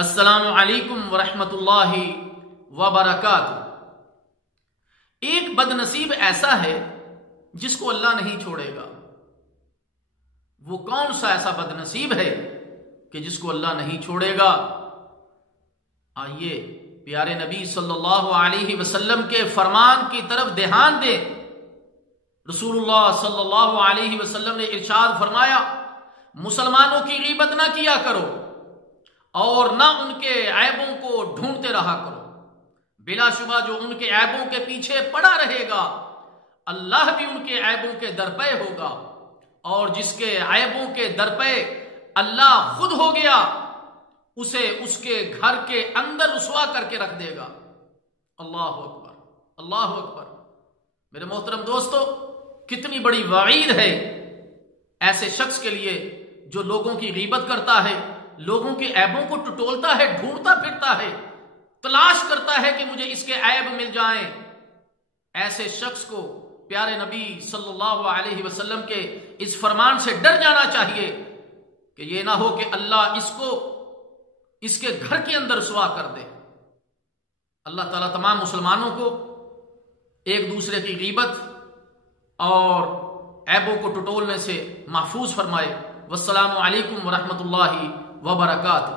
السلام علیکم ورحمۃ اللہ وبرکاتہ۔ ایک بد نصیب ایسا ہے جس کو اللہ نہیں چھوڑے گا۔ وہ کون سا ایسا بد نصیب ہے کہ جس کو اللہ نہیں چھوڑے گا؟ آئیے پیارے نبی صلی اللہ علیہ وسلم کے فرمان کی طرف دھیان دیں۔ رسول اللہ صلی اللہ علیہ وسلم نے ارشاد فرمایا، مسلمانوں کی غیبت نہ کیا کرو اور نہ ان کے عیبوں کو ڈھونڈتے رہا کرو۔ بلا شبہ جو ان کے عیبوں کے پیچھے پڑا رہے گا، اللہ بھی ان کے عیبوں کے درپے ہوگا، اور جس کے عیبوں کے درپے اللہ خود ہو گیا، اسے اس کے گھر کے اندر رسوا کر کے رکھ دے گا۔ اللہ اکبر، اللہ اکبر۔ میرے محترم دوستو، کتنی بڑی وعید ہے ایسے شخص کے لیے جو لوگوں کی غیبت کرتا ہے، لوگوں کے عیبوں کو ٹٹولتا ہے، ڈھونڈتا پھرتا ہے، تلاش کرتا ہے کہ مجھے اس کے عیب مل جائیں۔ ایسے شخص کو پیارے نبی صلی اللہ علیہ وسلم کے اس فرمان سے ڈر جانا چاہیے کہ یہ نہ ہو کہ اللہ اس کو اس کے گھر کے اندر رسوا کر دے۔ اللہ تعالیٰ تمام مسلمانوں کو ایک دوسرے کی غیبت اور عیبوں کو ٹٹولنے سے محفوظ فرمائے۔ والسلام علیکم ورحمۃ اللہ وبرکاتہ۔